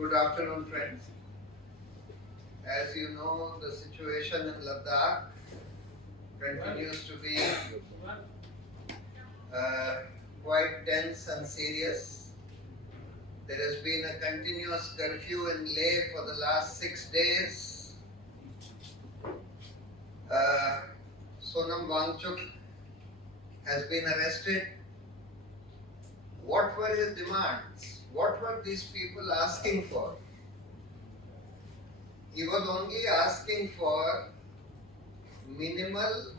Good afternoon, friends. As you know, the situation in Ladakh continues to be quite tense and serious. There has been a continuous curfew in Leh for the last 6 days. Sonam Wangchuk has been arrested. What were his demands? What were these people asking for? He was only asking for minimal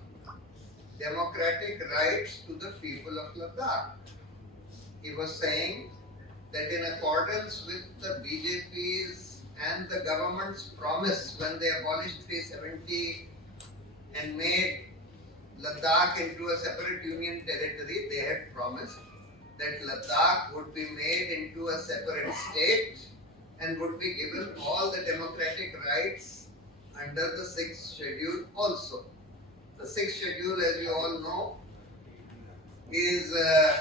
democratic rights to the people of Ladakh. He was saying that in accordance with the BJP's and the government's promise when they abolished 370 and made Ladakh into a separate union territory, they had promised that Ladakh would be made into a separate state and would be given all the democratic rights under the 6th schedule also. The 6th schedule, as you all know, is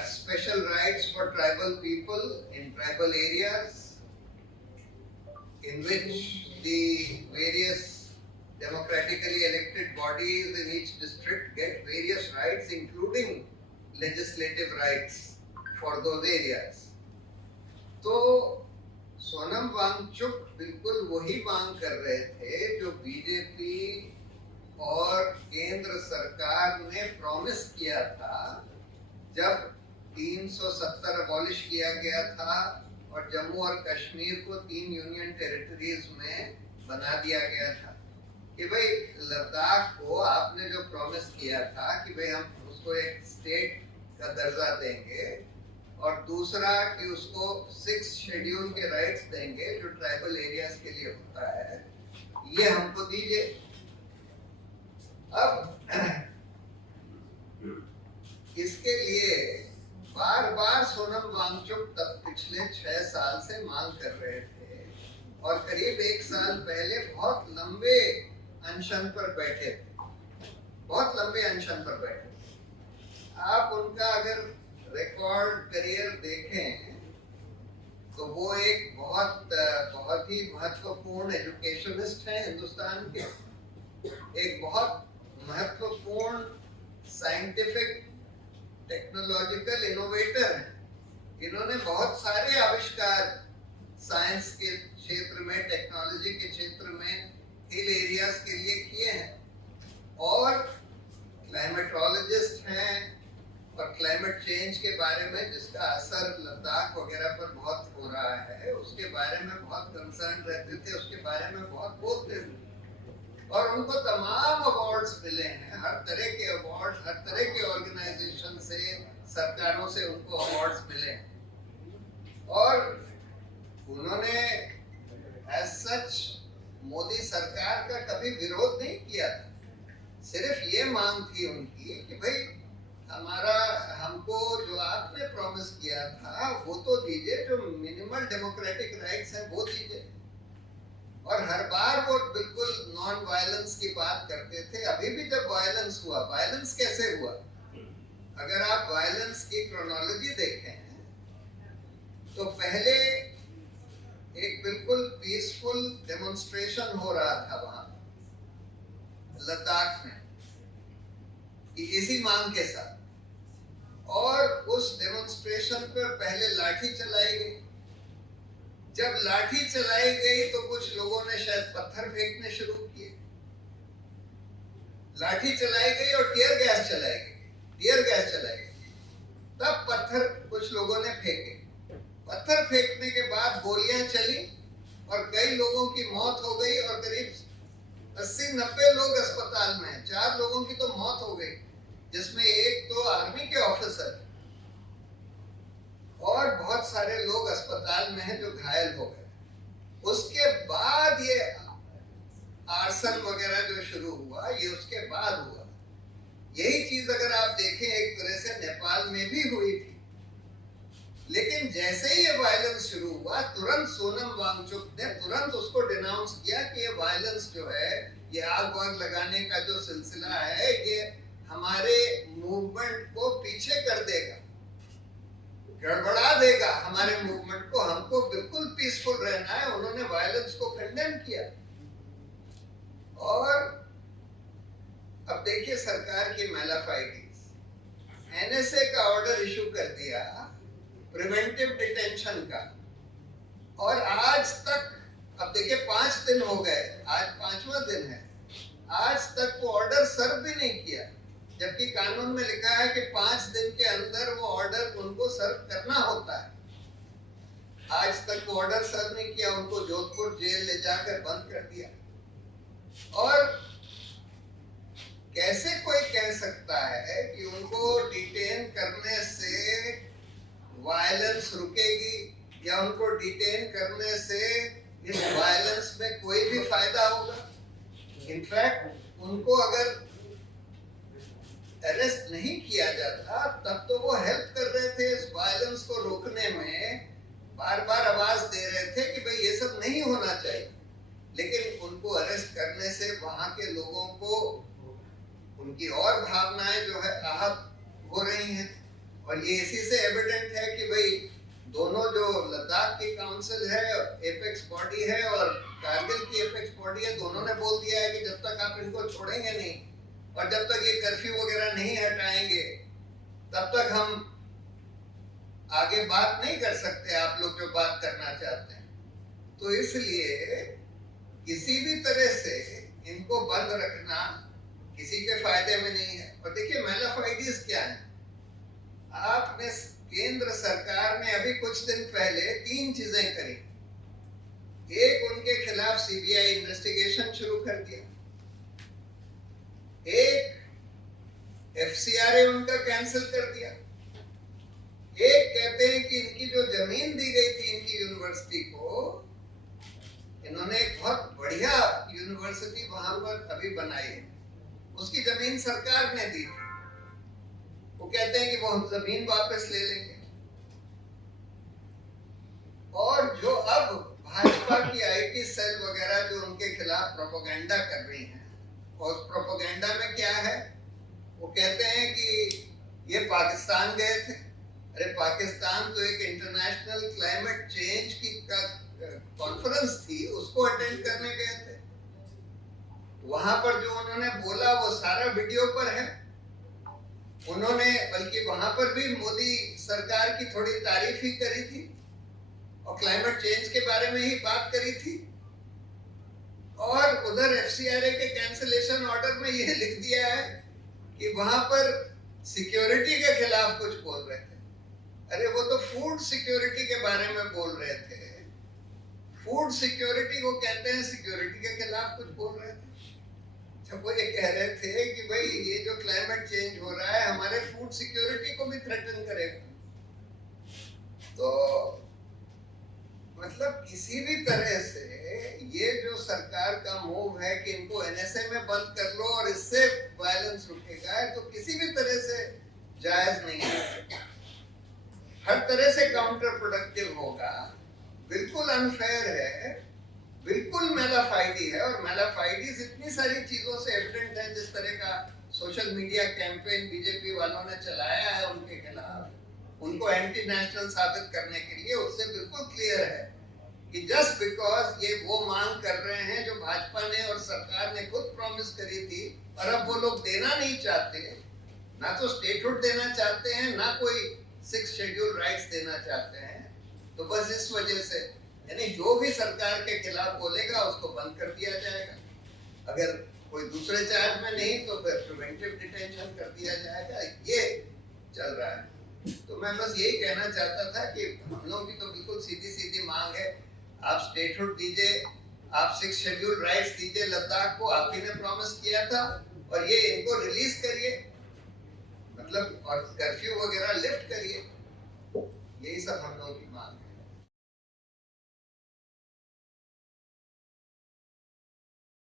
special rights for tribal people in tribal areas, in which the various democratically elected bodies in each district get various rights, including legislative rights for those areas. तो सोनम वांगचुक बिल्कुल वही मांग कर रहे थे जो BJP और केंद्र सरकार ने प्रॉमिस किया था जब 370 अबॉलिश किया गया था और जम्मू और कश्मीर को 3 यूनियन टेरिटरीज में बना दिया गया था कि भाई लद्दाख को आपने जो प्रॉमिस किया था कि भाई हम उसको एक स्टेट का दर्जा देंगे और दूसरा कि उसको 6 शेड्यूल के राइट्स देंगे जो ट्राइबल एरियाज के लिए होता है, ये हमको दीजिए। अब इसके लिए बार बार सोनम वांगचुक तब पिछले 6 साल से मांग कर रहे थे और करीब 1 साल पहले बहुत लंबे अनशन पर बैठे थे, बहुत लंबे अनशन पर बैठे। आप उनका अगर रिकॉर्ड करियर देखें तो वो एक बहुत ही महत्वपूर्ण एजुकेशनिस्ट हैं हिंदुस्तान के, एक बहुत महत्वपूर्ण साइंटिफिक टेक्नोलॉजिकल इनोवेटर हैं। इन्होंने बहुत सारे आविष्कार साइंस के क्षेत्र में, टेक्नोलॉजी के क्षेत्र में, हिल एरियाज के लिए किए हैं और क्लाइमेटोलॉजिस्ट हैं और क्लाइमेट चेंज के बारे में जिसका असर लद्दाख वगैरह पर बहुत हो रहा है उसके बारे में बहुत कंसर्न रहते थे, उसके बारे में बहुत बोलते थे और उनको तमाम अवार्ड्स मिले हैं, हर तरह के अवार्ड्स, हर तरह के ऑर्गेनाइजेशन से, सरकारों से उनको अवार्ड्स मिले हैं और उन्होंने एज सच मोदी सरकार का कभी विरोध नहीं किया था। सिर्फ ये मांग थी उनकी कि भाई हमको जो आपने प्रॉमिस किया था वो तो दीजिए, जो मिनिमल डेमोक्रेटिक राइट्स हैं वो दीजिए। और हर बार वो बिल्कुल नॉन वायलेंस की बात करते थे। अभी भी जब वायलेंस हुआ, वायलेंस कैसे हुआ? अगर आप वायलेंस की क्रोनोलॉजी देखें तो पहले एक बिल्कुल पीसफुल डेमोन्स्ट्रेशन हो रहा था वहां लद्दाख में इसी मांग के साथ, और उस डेमोन्स्ट्रेशन पर पहले लाठी चलाई गई। जब लाठी चलाई गई तो कुछ लोगों ने शायद पत्थर फेंकने शुरू किए। लाठी चलाई गई और टीयर गैस चलाई गई। तब पत्थर कुछ लोगों ने फेंके। पत्थर फेंकने के बाद गोलियां चली और कई लोगों की मौत हो गई और करीब 80-90 लोग अस्पताल में हैं। 4 लोगों की तो मौत हो गई, जिसमें एक तो आर्मी के ऑफिसर और बहुत सारे लोग अस्पताल में हैं जो घायल हो गए। उसके बाद ये आर्सन वगैरह जो शुरू हुआ, ये उसके बाद हुआ। यही चीज अगर आप देखें एक तरह से नेपाल में भी हुई थी, लेकिन जैसे ही ये वायलेंस शुरू हुआ तुरंत सोनम वांगचुक ने तुरंत उसको डिनाउंस किया कि ये वायलेंस जो है, ये आग वाग लगाने का जो सिलसिला है, ये हमारे मूवमेंट को पीछे कर देगा, गड़बड़ा देगा हमारे मूवमेंट को। हमको बिल्कुल पीसफुल रहना है, उन्होंने वायलेंस को कंडेम किया। और अब देखिए सरकार की मैलाफाइडीज, एनएसए का ऑर्डर इशू कर दिया प्रिवेंटिव डिटेंशन का, और आज तक, अब देखिए 5 दिन हो गए, आज 5वां दिन है, आज तक वो ऑर्डर सर्व भी नहीं किया, जबकि कानून में लिखा है कि 5 दिन के अंदर वो ऑर्डर उनको सर्व करना होता है। आज तक वो ऑर्डर सर्व नहीं किया, उनको जोधपुर जेल ले जाकर बंद कर दिया। और कैसे कोई कह सकता है कि उनको डिटेन करने से वायलेंस रुकेगी या उनको डिटेन करने से इस वायलेंस में कोई भी फायदा होगा? इनफैक्ट उनको अगर अरेस्ट नहीं किया जाता तब तो वो हेल्प कर रहे थे इस वायलेंस को रोकने में, बार बार आवाज दे रहे थे कि भाई ये सब नहीं होना चाहिए। लेकिन उनको अरेस्ट करने से वहां के लोगों को उनकी और भावनाएं जो है आहत हो रही हैं। और ये इसी से एविडेंट है कि भाई दोनों जो लद्दाख की काउंसिल है, एपेक्स बॉडी है, और कारगिल की एपेक्स बॉडी है, दोनों ने बोल दिया है कि जब तक आप इनको छोड़ेंगे नहीं और जब तक ये कर्फ्यू वगैरह नहीं हटाएंगे तब तक हम आगे बात नहीं कर सकते, आप लोग जो बात करना चाहते हैं। तो इसलिए किसी भी तरह से इनको बंद रखना किसी के फायदे में नहीं है। और देखिए मैलाफाइडीज क्या है, आपने केंद्र सरकार ने अभी कुछ दिन पहले 3 चीजें करी। एक, उनके खिलाफ सीबीआई इन्वेस्टिगेशन शुरू कर दिया। एक, एफसीआरए उनका कैंसिल कर दिया। एक, कहते हैं कि इनकी जो जमीन दी गई थी इनकी यूनिवर्सिटी को, इन्होंने एक बहुत बढ़िया यूनिवर्सिटी वहां पर अभी बनाई है, उसकी जमीन सरकार ने दी थी। वो कहते हैं कि वो हम जमीन वापस ले लेंगे। और जो अब भाजपा की आईटी सेल वगैरह जो उनके खिलाफ प्रोपेगेंडा कर रही हैं, और उस प्रोपेगेंडा में क्या है, वो कहते हैं कि ये पाकिस्तान गए थे। अरे पाकिस्तान तो एक इंटरनेशनल क्लाइमेट चेंज की कॉन्फ्रेंस थी, उसको अटेंड करने गए थे। वहां पर जो उन्होंने बोला वो सारा वीडियो पर है। उन्होंने बल्कि वहां पर भी मोदी सरकार की थोड़ी तारीफ ही करी थी और क्लाइमेट चेंज के बारे में ही बात करी थी। और उधर एफसीआरए के कैंसिलेशन ऑर्डर में यह लिख दिया है कि वहां पर सिक्योरिटी के खिलाफ कुछ बोल रहे थे। अरे वो तो फूड सिक्योरिटी के बारे में बोल रहे थे। फूड सिक्योरिटी को कहते हैं, सिक्योरिटी के खिलाफ कुछ बोल रहे थे। जब वो ये कह रहे थे कि भाई ये जो क्लाइमेट चेंज हो रहा है हमारे फूड सिक्योरिटी को भी थ्रेटन करेगा। तो मतलब किसी भी तरह से ये जो सरकार का मूव है कि इनको एनएसए में बंद कर लो और इससे वायलेंस रुकेगा, तो किसी भी तरह से जायज नहीं है, हर तरह से काउंटर प्रोडक्टिव होगा, बिल्कुल अनफेयर है, बिल्कुल मैलाफाइडी है। और मैलाफाइडीज इतनी सारी चीजों से एविडेंट है, जिस तरह का सोशल मीडिया कैंपेन बीजेपी वालों ने चलाया है उनके खिलाफ, उनको एंटी नेशनल साबित करने के लिए, उससे बिल्कुल क्लियर है कि जस्ट बिकॉज ये वो मांग कर रहे हैं जो भाजपा ने और सरकार ने खुद प्रॉमिस करी थी, और अब वो लोग देना नहीं चाहते, ना तो स्टेटहुड देना चाहते हैं, ना कोई 6 शेड्यूल राइट्स देना चाहते हैं। तो बस इस वजह से यानी जो भी सरकार के खिलाफ बोलेगा उसको बंद कर दिया जाएगा, अगर कोई दूसरे चार्ज में नहीं तो फिर प्रिवेंटिव डिटेंशन कर दिया जाएगा। ये चल रहा है। तो मैं बस यही कहना चाहता था कि हम लोगों की तो बिल्कुल सीधी सीधी मांग है, आप स्टेटहुड दीजिए, आप 6 शेड्यूल राइट्स दीजिए लद्दाख को, आप ही ने प्रॉमिस किया था, और ये इनको रिलीज करिए, मतलब और कर्फ्यू वगैरह लिफ्ट करिए। यही सब हम लोगों की मांग है।